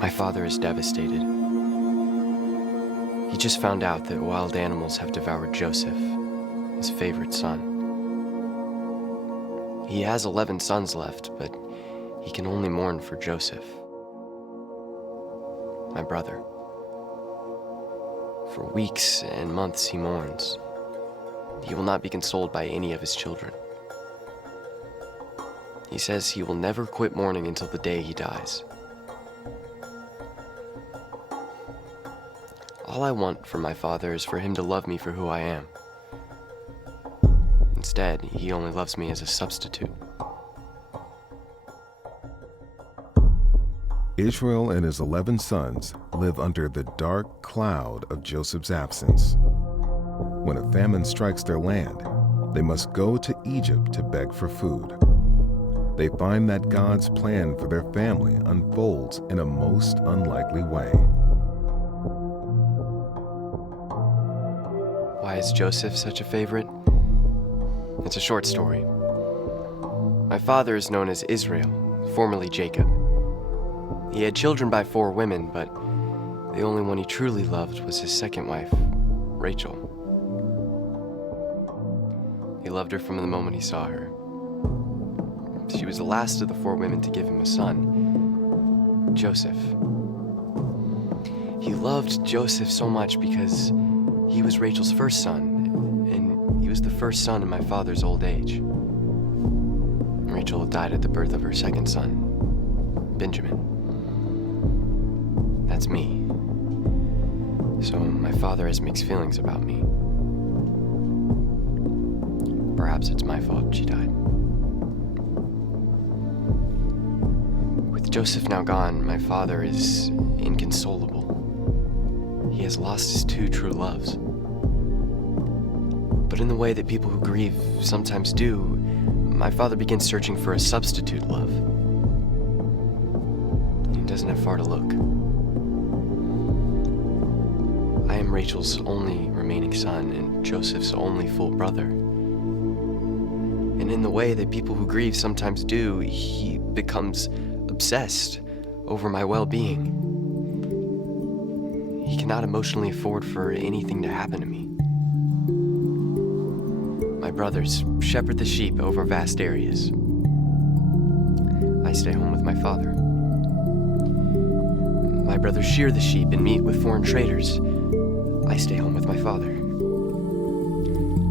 My father is devastated. He just found out that wild animals have devoured Joseph, his favorite son. He has 11 sons left, but he can only mourn for Joseph, my brother. For weeks and months he mourns. He will not be consoled by any of his children. He says he will never quit mourning until the day he dies. All I want from my father is for him to love me for who I am. Instead, he only loves me as a substitute. Israel and his 11 sons live under the dark cloud of Joseph's absence. When a famine strikes their land, they must go to Egypt to beg for food. They find that God's plan for their family unfolds in a most unlikely way. Why is Joseph such a favorite? It's a short story. My father is known as Israel, formerly Jacob. He had children by 4 women, but the only one he truly loved was his second wife, Rachel. He loved her from the moment he saw her. She was the last of the 4 women to give him a son, Joseph. He loved Joseph so much because he was Rachel's first son, and he was the first son in my father's old age. Rachel died at the birth of her second son, Benjamin. That's me. So my father has mixed feelings about me. Perhaps it's my fault she died. With Joseph now gone, my father is inconsolable. He has lost his 2 true loves. But in the way that people who grieve sometimes do, my father begins searching for a substitute love. He doesn't have far to look. I am Rachel's only remaining son and Joseph's only full brother. And in the way that people who grieve sometimes do, he becomes obsessed over my well-being. He cannot emotionally afford for anything to happen to me. My brothers shepherd the sheep over vast areas. I stay home with my father. My brothers shear the sheep and meet with foreign traders. I stay home with my father.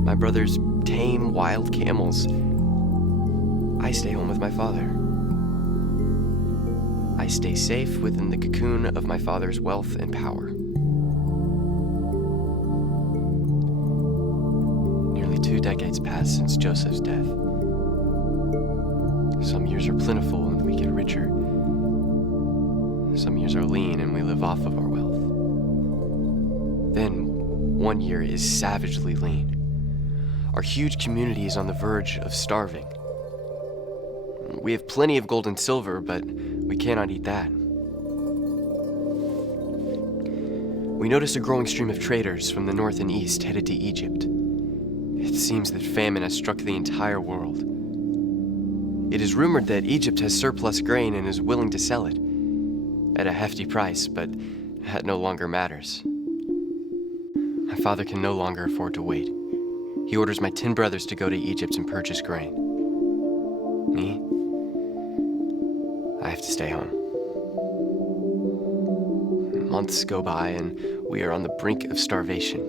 My brothers tame wild camels. I stay home with my father. I stay safe within the cocoon of my father's wealth and power. Nearly 2 decades pass since Joseph's death. Some years are plentiful and we get richer. Some years are lean and we live off of our wealth. Then, one year is savagely lean. Our huge community is on the verge of starving. We have plenty of gold and silver, but we cannot eat that. We notice a growing stream of traders from the north and east headed to Egypt. It seems that famine has struck the entire world. It is rumored that Egypt has surplus grain and is willing to sell it at a hefty price, but that no longer matters. My father can no longer afford to wait. He orders my 10 brothers to go to Egypt and purchase grain. Me? I have to stay home. Months go by and we are on the brink of starvation.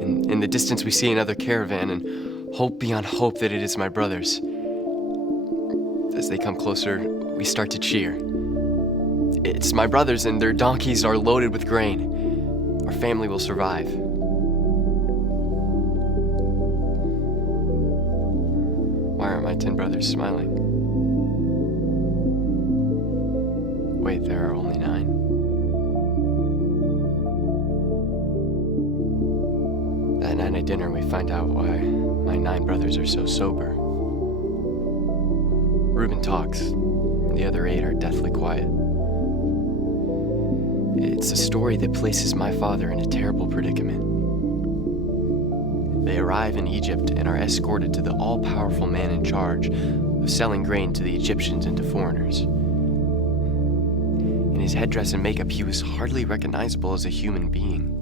In the distance we see another caravan and hope beyond hope that it is my brothers. As they come closer, we start to cheer. It's my brothers and their donkeys are loaded with grain. Our family will survive. Why aren't my 10 brothers smiling? Wait, there are only 9. That night at dinner, we find out why my 9 brothers are so sober. Reuben talks. The other 8 are deathly quiet. It's a story that places my father in a terrible predicament. They arrive in Egypt and are escorted to the all-powerful man in charge of selling grain to the Egyptians and to foreigners. his headdress and makeup, he was hardly recognizable as a human being.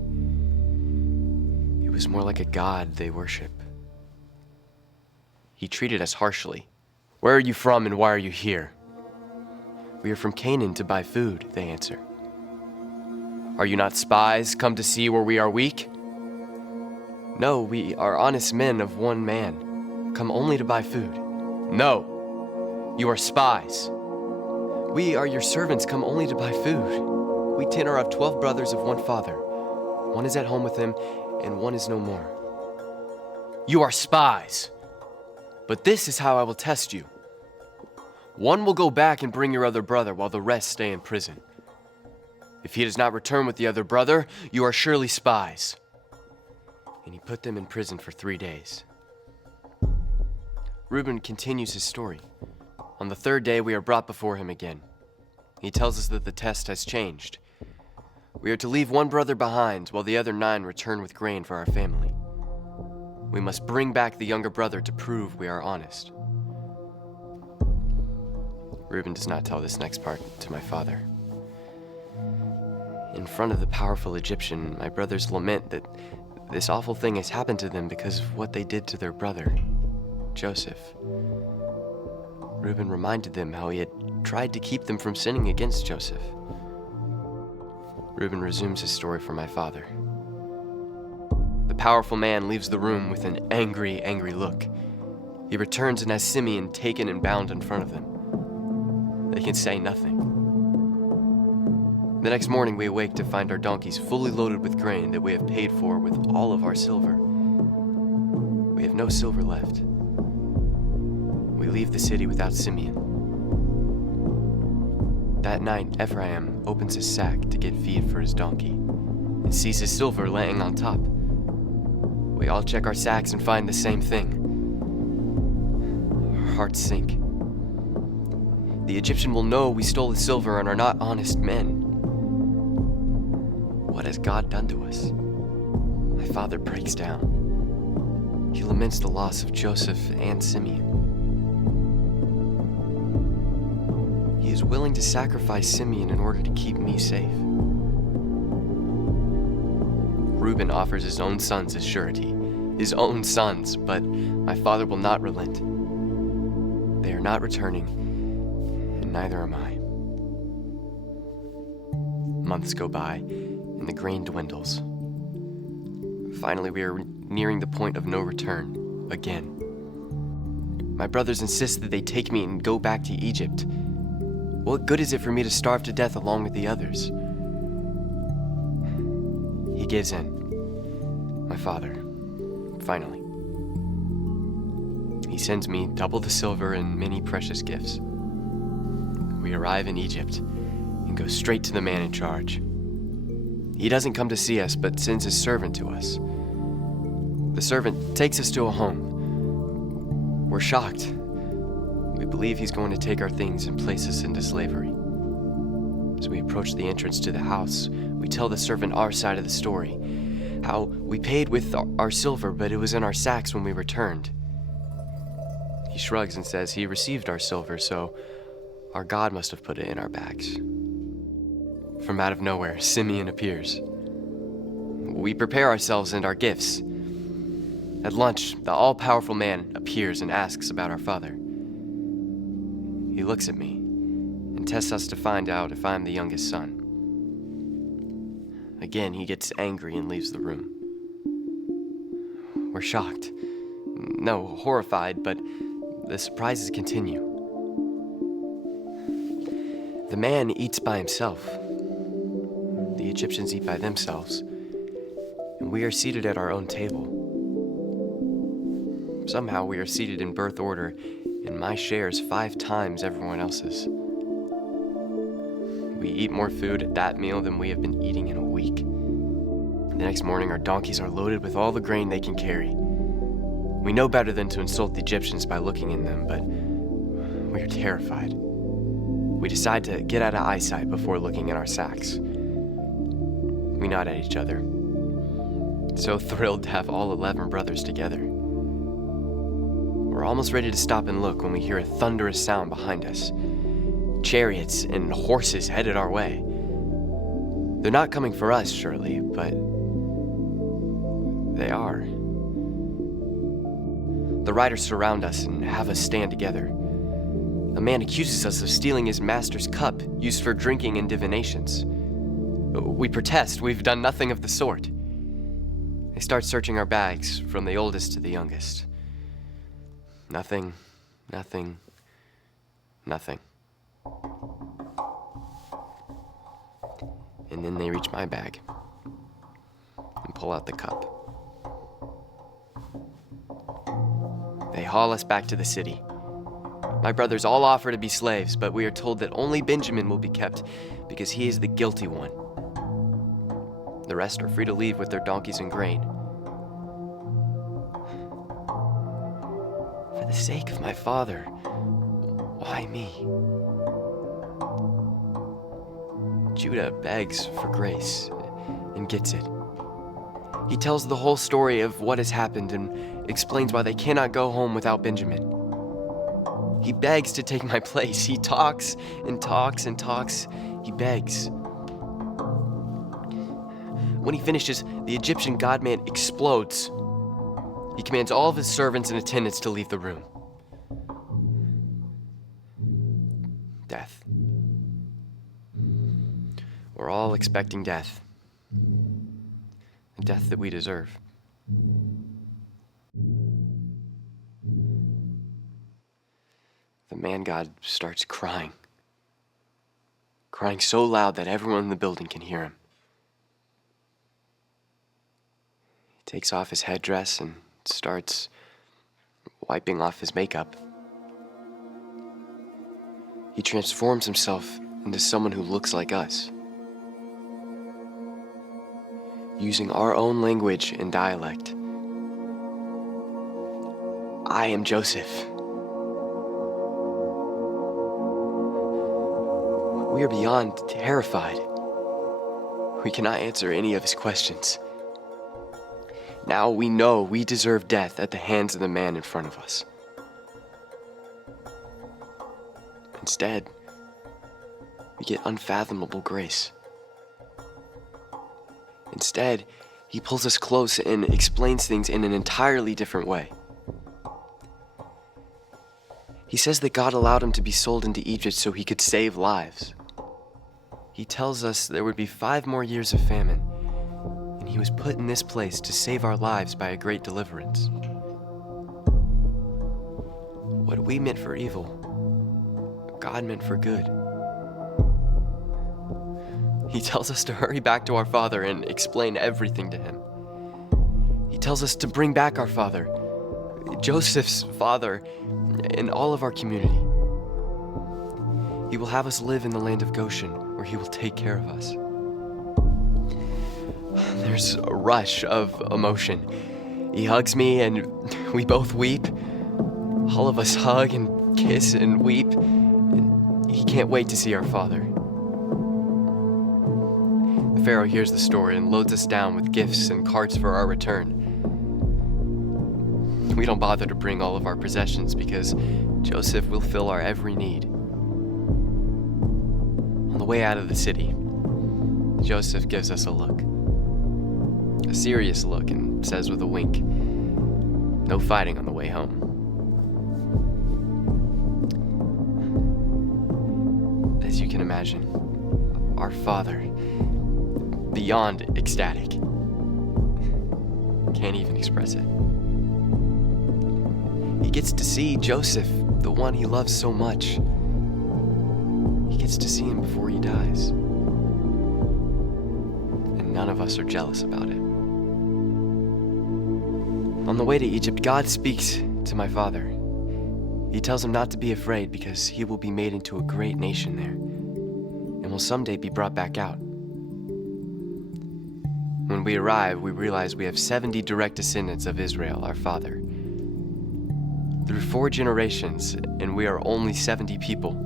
It was more like a god they worship. He treated us harshly. "Where are you from and why are you here?" "We are from Canaan to buy food," they answer. "Are you not spies, come to see where we are weak?" "No, we are honest men of one man, come only to buy food." "No, you are spies." "We are your servants, come only to buy food. We 10 are of 12 brothers of one father. One is at home with him, and one is no more." "You are spies. But this is how I will test you. One will go back and bring your other brother, while the rest stay in prison. If he does not return with the other brother, you are surely spies." And he put them in prison for 3 days. Reuben continues his story. On the 3rd day, we are brought before him again. He tells us that the test has changed. We are to leave one brother behind, while the other 9 return with grain for our family. We must bring back the younger brother to prove we are honest. Reuben does not tell this next part to my father. In front of the powerful Egyptian, my brothers lament that this awful thing has happened to them because of what they did to their brother, Joseph. Reuben reminded them how he had tried to keep them from sinning against Joseph. Reuben resumes his story for my father. The powerful man leaves the room with an angry, angry look. He returns and has Simeon taken and bound in front of them. They can say nothing. The next morning we awake to find our donkeys fully loaded with grain that we have paid for with all of our silver. We have no silver left. We leave the city without Simeon. That night, Ephraim opens his sack to get feed for his donkey and sees his silver laying on top. We all check our sacks and find the same thing. Our hearts sink. The Egyptian will know we stole the silver and are not honest men. What has God done to us? My father breaks down. He laments the loss of Joseph and Simeon. He is willing to sacrifice Simeon in order to keep me safe. Reuben offers his own sons as surety, his own sons, but my father will not relent. They are not returning, and neither am I. Months go by, and the grain dwindles. Finally, we are nearing the point of no return, again. My brothers insist that they take me and go back to Egypt. What good is it for me to starve to death along with the others? He gives in. My father, finally. He sends me double the silver and many precious gifts. We arrive in Egypt and go straight to the man in charge. He doesn't come to see us, but sends his servant to us. The servant takes us to a home. We're shocked. We believe he's going to take our things and place us into slavery. As we approach the entrance to the house, we tell the servant our side of the story. How we paid with our silver, but it was in our sacks when we returned. He shrugs and says he received our silver, so our God must have put it in our bags. From out of nowhere, Simeon appears. We prepare ourselves and our gifts. At lunch, the all-powerful man appears and asks about our father. He looks at me and tests us to find out if I'm the youngest son. Again, he gets angry and leaves the room. We're shocked. No, horrified, but the surprises continue. The man eats by himself. The Egyptians eat by themselves. And we are seated at our own table. Somehow we are seated in birth order, and my share is 5 times everyone else's. We eat more food at that meal than we have been eating in a week. The next morning, our donkeys are loaded with all the grain they can carry. We know better than to insult the Egyptians by looking in them, but we are terrified. We decide to get out of eyesight before looking at our sacks. We nod at each other, so thrilled to have all 11 brothers together. We're almost ready to stop and look when we hear a thunderous sound behind us. Chariots and horses headed our way. They're not coming for us, surely, but they are. The riders surround us and have us stand together. A man accuses us of stealing his master's cup used for drinking and divinations. We protest. We've done nothing of the sort. They start searching our bags from the oldest to the youngest. Nothing, nothing, nothing. And then they reach my bag and pull out the cup. They haul us back to the city. My brothers all offer to be slaves, but we are told that only Benjamin will be kept because he is the guilty one. The rest are free to leave with their donkeys and grain. For the sake of my father, why me? Judah begs for grace and gets it. He tells the whole story of what has happened and explains why they cannot go home without Benjamin. He begs to take my place. He talks and talks and talks. He begs. When he finishes, the Egyptian god-man explodes. He commands all of his servants and attendants to leave the room. Death. We're all expecting death. The death that we deserve. The man-god starts crying. Crying so loud that everyone in the building can hear him. He takes off his headdress and starts wiping off his makeup. He transforms himself into someone who looks like us. Using our own language and dialect. I am Joseph. We are beyond terrified. We cannot answer any of his questions. Now we know we deserve death at the hands of the man in front of us. Instead, we get unfathomable grace. Instead, he pulls us close and explains things in an entirely different way. He says that God allowed him to be sold into Egypt so he could save lives. He tells us there would be 5 more years of famine, and he was put in this place to save our lives by a great deliverance. What we meant for evil, God meant for good. He tells us to hurry back to our father and explain everything to him. He tells us to bring back our father, Joseph's father, and all of our community. He will have us live in the land of Goshen, where he will take care of us. There's a rush of emotion. He hugs me and we both weep. All of us hug and kiss and weep. And he can't wait to see our father. The Pharaoh hears the story and loads us down with gifts and carts for our return. We don't bother to bring all of our possessions because Joseph will fill our every need. On the way out of the city, Joseph gives us a look. A serious look, and says with a wink, "No fighting on the way home." As you can imagine, our father, beyond ecstatic, can't even express it. He gets to see Joseph, the one he loves so much. He gets to see him before he dies. And none of us are jealous about it. On the way to Egypt, God speaks to my father. He tells him not to be afraid because he will be made into a great nation there and will someday be brought back out. When we arrive, we realize we have 70 direct descendants of Israel, our father. Through 4 generations, and we are only 70 people.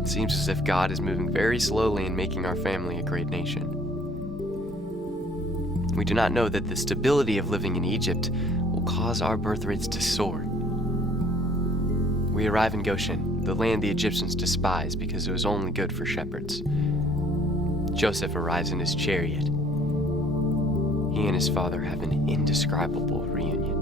It seems as if God is moving very slowly in making our family a great nation. We do not know that the stability of living in Egypt will cause our birth rates to soar. We arrive in Goshen, the land the Egyptians despise because it was only good for shepherds. Joseph arrives in his chariot. He and his father have an indescribable reunion.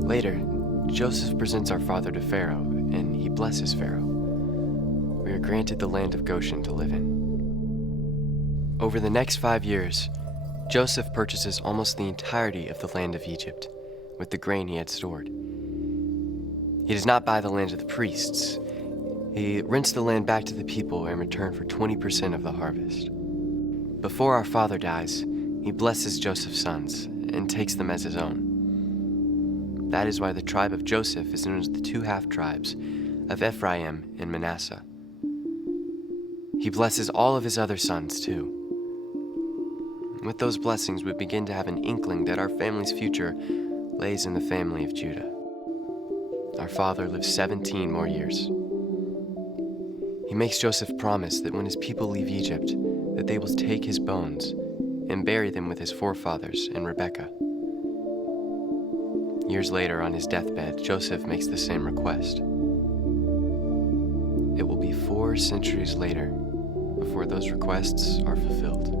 Later, Joseph presents our father to Pharaoh, and he blesses Pharaoh. We are granted the land of Goshen to live in. Over the next 5 years, Joseph purchases almost the entirety of the land of Egypt with the grain he had stored. He does not buy the land of the priests. He rents the land back to the people in return for 20% of the harvest. Before our father dies, he blesses Joseph's sons and takes them as his own. That is why the tribe of Joseph is known as the two half-tribes of Ephraim and Manasseh. He blesses all of his other sons, too. With those blessings, we begin to have an inkling that our family's future lays in the family of Judah. Our father lives 17 more years. He makes Joseph promise that when his people leave Egypt, that they will take his bones and bury them with his forefathers and Rebekah. Years later, on his deathbed, Joseph makes the same request. It will be 4 centuries later before those requests are fulfilled.